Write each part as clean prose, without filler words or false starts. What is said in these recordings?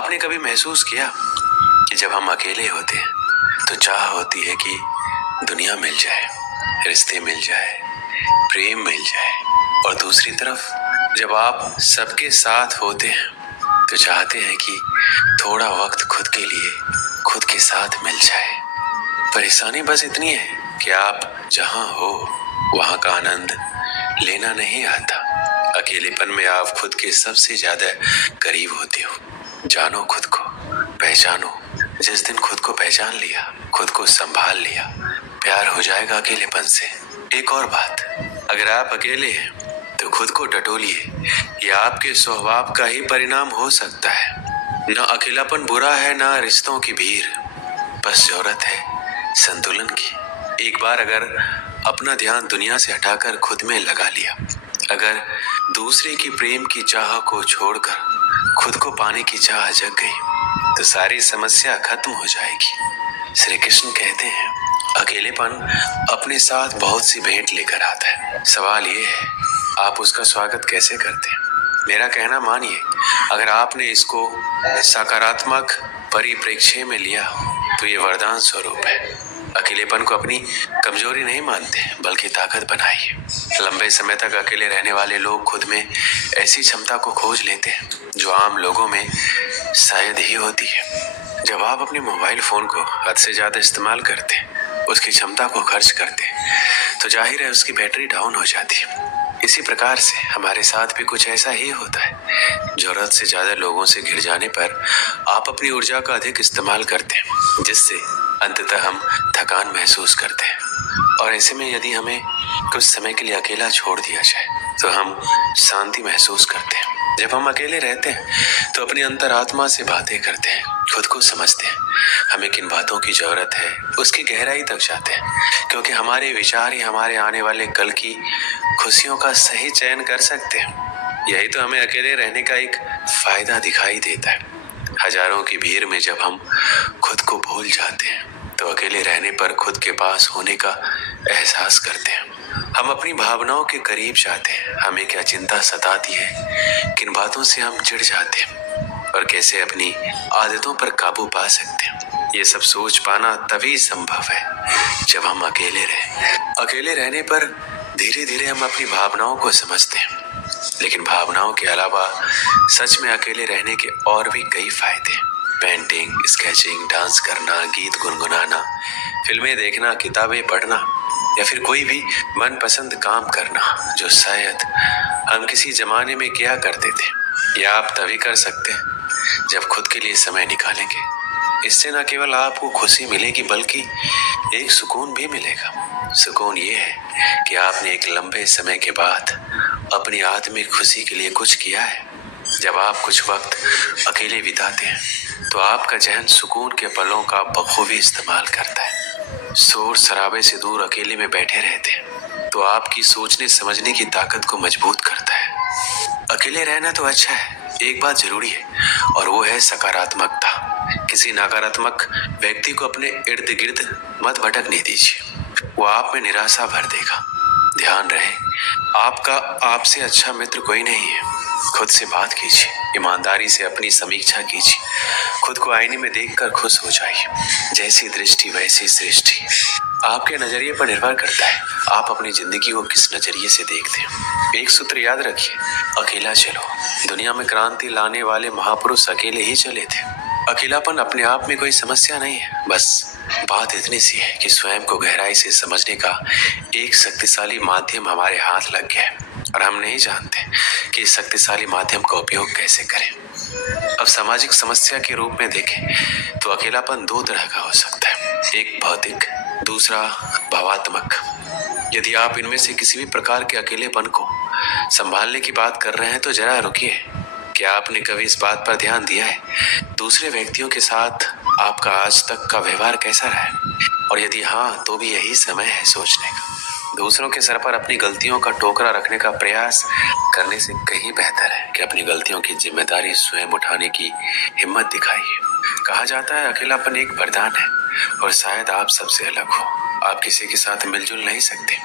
आपने कभी महसूस किया कि जब हम अकेले होते हैं तो चाह होती है कि दुनिया मिल जाए, रिश्ते मिल जाए, प्रेम मिल जाए, और दूसरी तरफ जब आप सबके साथ होते हैं तो चाहते हैं कि थोड़ा वक्त खुद के लिए, खुद के साथ मिल जाए। परेशानी बस इतनी है कि आप जहां हो वहां का आनंद लेना नहीं आता। अकेलेपन में आप खुद के सबसे ज्यादा करीब होते हो। जानो खुद को, पहचानो। जिस दिन खुद को पहचान लिया, खुद को संभाल लिया, प्यार हो जाएगा अकेलेपन से। एक और बात, अगर आप अकेले हैं तो खुद को टटोलिए। यह आपके स्वभाव का ही परिणाम हो सकता है। न अकेलापन बुरा है, न रिश्तों की भीड़, बस जरूरत है संतुलन की। एक बार अगर अपना ध्यान दुनिया से हटाकर खुद में लगा लिया, अगर दूसरे की प्रेम की चाह को छोड़कर खुद को पाने की चाह जग गई तो सारी समस्या खत्म हो जाएगी। श्री कृष्ण कहते हैं, अकेलेपन अपने साथ बहुत सी भेंट लेकर आता है। सवाल ये है, आप उसका स्वागत कैसे करते हैं? मेरा कहना मानिए, अगर आपने इसको सकारात्मक परिप्रेक्ष्य में लिया तो ये वरदान स्वरूप है। अकेलेपन को अपनी कमजोरी नहीं मानते, बल्कि ताकत बनाइए। लंबे समय तक अकेले रहने वाले लोग खुद में ऐसी क्षमता को खोज लेते हैं जो आम लोगों में शायद ही होती है। जब आप अपने मोबाइल फोन को हद से ज्यादा इस्तेमाल करते हैं, उसकी क्षमता को खर्च करते हैं, तो जाहिर है उसकी बैटरी डाउन हो जाती है। इसी प्रकार से हमारे साथ भी कुछ ऐसा ही होता है। जरूरत से ज्यादा लोगों से घिर जाने पर आप अपनी ऊर्जा का अधिक इस्तेमाल करते हैं, जिससे अंततः हम थकान महसूस करते हैं। और ऐसे में यदि हमें कुछ समय के लिए अकेला छोड़ दिया जाए तो हम शांति महसूस करते हैं। जब हम अकेले रहते हैं तो अपनी अंतरात्मा से बातें करते हैं, खुद को समझते हैं। हमें किन बातों की जरूरत है उसकी गहराई तक जाते हैं, क्योंकि हमारे विचार ही हमारे आने वाले कल की खुशियों का सही चयन कर सकते हैं। यही तो हमें अकेले रहने का एक फायदा दिखाई देता है। हजारों की भीड़ में जब हम खुद को भूल जाते हैं तो अकेले रहने पर खुद के पास होने का एहसास करते हैं। हम अपनी भावनाओं के करीब जाते हैं। हमें क्या चिंता सताती है, किन बातों से हम चिढ़ जाते हैं और कैसे अपनी आदतों पर काबू पा सकते हैं। ये सब सोच पाना तभी संभव है जब हम अकेले रहें। अकेले रहने पर धीरे धीरे हम अपनी भावनाओं को समझते हैं। लेकिन भावनाओं के अलावा सच में अकेले रहने के और भी कई फायदे हैं। पेंटिंग, स्केचिंग, डांस करना, गीत गुनगुनाना, फिल्में देखना, किताबें पढ़ना या फिर कोई भी मनपसंद काम करना जो शायद हम किसी जमाने में किया करते थे, या आप तभी कर सकते हैं जब खुद के लिए समय निकालेंगे। इससे न केवल आपको खुशी मिलेगी बल्कि एक सुकून भी मिलेगा। सुकून ये है कि आपने एक लंबे समय के बाद अपनी आत्मिक खुशी के लिए कुछ किया है। जब आप कुछ वक्त अकेले बिताते हैं तो आपका जहन सुकून के पलों का बखूबी इस्तेमाल करता है। शोर शराबे से दूर अकेले में बैठे रहते हैं तो आपकी सोचने समझने की ताकत को मजबूत करता है। अकेले रहना तो अच्छा है, एक बात जरूरी है और वो है सकारात्मकता। किसी नकारात्मक व्यक्ति को अपने इर्द गिर्द मत भटकने दीजिए, वो आप में निराशा भर देगा। ध्यान रहे, आपका आपसे अच्छा मित्र कोई नहीं है। खुद से बात कीजिए, ईमानदारी से अपनी समीक्षा कीजिए, खुद को आईने में देखकर खुश हो जाइए। जैसी दृष्टि वैसी सृष्टि। आपके नजरिए पर निर्भर करता है आप अपनी जिंदगी को किस नजरिए से देखते हैं। एक सूत्र याद रखिए, अकेला चलो। दुनिया में क्रांति लाने वाले महापुरुष अकेले ही चले थे। अकेलापन अपने आप में कोई समस्या नहीं है, बस बात इतनी सी है कि स्वयं को गहराई से समझने का एक शक्तिशाली माध्यम हमारे हाथ लग गया है और हम नहीं जानते कि इस शक्तिशाली माध्यम का उपयोग कैसे करें। अब सामाजिक समस्या के रूप में देखें तो अकेलापन दो तरह का हो सकता है, एक भौतिक, दूसरा भावात्मक। यदि आप इनमें से किसी भी प्रकार के अकेलेपन को संभालने की बात कर रहे हैं तो जरा रुकिए। क्या आपने कभी इस बात पर ध्यान दिया है दूसरे व्यक्तियों के साथ आपका आज तक का व्यवहार कैसा रहा है? और यदि हाँ, तो भी यही समय है सोचने का। दूसरों के सर पर अपनी गलतियों का टोकरा रखने का प्रयास करने से कहीं बेहतर है कि अपनी गलतियों की जिम्मेदारी स्वयं उठाने की हिम्मत दिखाइए। कहा जाता है अकेलापन एक वरदान है और शायद आप सबसे अलग हो। आप किसी के साथ मिलजुल नहीं सकते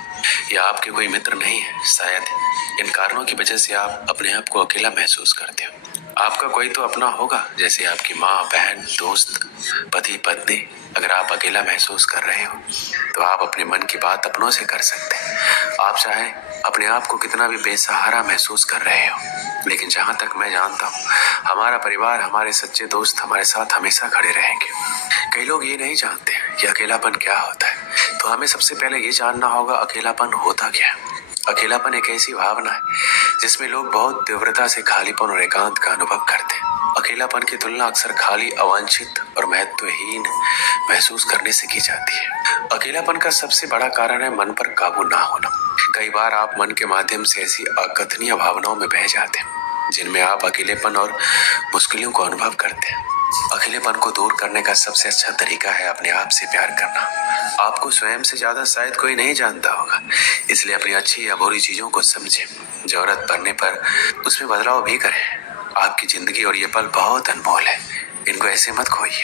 या आपके कोई मित्र नहीं है। शायद इन कारणों की वजह से आप अपने आप को अकेला महसूस करते हो। आपका कोई तो अपना होगा, जैसे आपकी माँ, बहन, दोस्त, पति, पत्नी। अगर आप अकेला महसूस कर रहे हो तो आप अपने मन की बात अपनों से कर सकते हैं। आप चाहे अपने आप को कितना भी बेसहारा महसूस कर रहे हो, लेकिन जहां तक मैं जानता हूँ, हमारा परिवार, हमारे सच्चे दोस्त हमारे साथ हमेशा खड़े रहेंगे। कई लोग ये नहीं जानते कि अकेलापन क्या होता है, तो हमें सबसे पहले ये जानना होगा अकेलापन होता क्या है। अकेलापन एक ऐसी भावना है जिसमें लोग बहुत तीव्रता से खालीपन और एकांत का अनुभव करते हैं। अकेलापन की तुलना अक्सर खाली, अवांछित और महत्वहीन महसूस करने से की जाती है। अकेलापन का सबसे बड़ा कारण है मन पर काबू ना होना। कई बार आप मन के माध्यम से ऐसी अकथनीय भावनाओं में बह जाते हैं जिनमें आप अकेलेपन और मुश्किलों को अनुभव करते हैं। अकेलेपन को दूर करने का सबसे अच्छा तरीका है अपने आप से प्यार करना। आपको स्वयं से ज्यादा शायद कोई नहीं जानता होगा, इसलिए अपनी अच्छी या बुरी चीजों को समझें। जरूरत पड़ने पर उसमें बदलाव भी करें। आपकी जिंदगी और ये पल बहुत अनमोल है, इनको ऐसे मत खोइए।